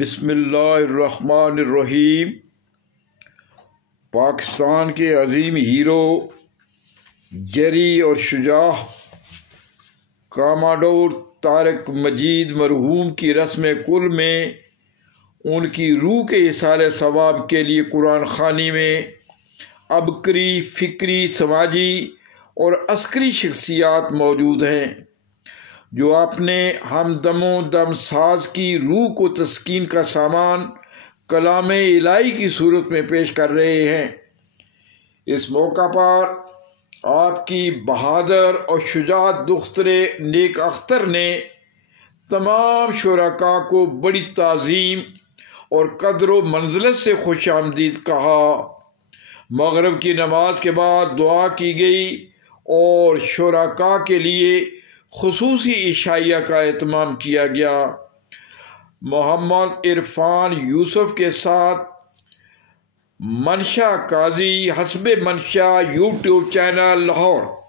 بسم اللہ الرحمن الرحیم۔ پاکستان کے عظیم ہیرو، جری اور شجاع کمانڈور طارق مجید مرحوم کی رسم کل میں ان کی روح کے ایصال ثواب کے لیے قرآن خوانی میں عبقری، فکری، سماجی اور عسکری شخصیات موجود ہیں جو اپنے ہمدم و دم ساز کی روح کو تسکین کا سامان کلام الہی کی صورت میں پیش کر رہے ہیں۔ اس موقع پر آپ کی بہادر اور شجاع دختر نیک اختر نے تمام شرکاء کو بڑی تعظیم اور قدر و منزلت سے خوش آمدید کہا۔ مغرب کی نماز کے بعد دعا کی گئی اور شرکاء کے لیے خصوصی عشائیہ کا اہتمام کیا گیا۔ محمد عرفان یوسف کے ساتھ منشا قاضی، حسب منشا، یوٹیوب چینل، لاہور۔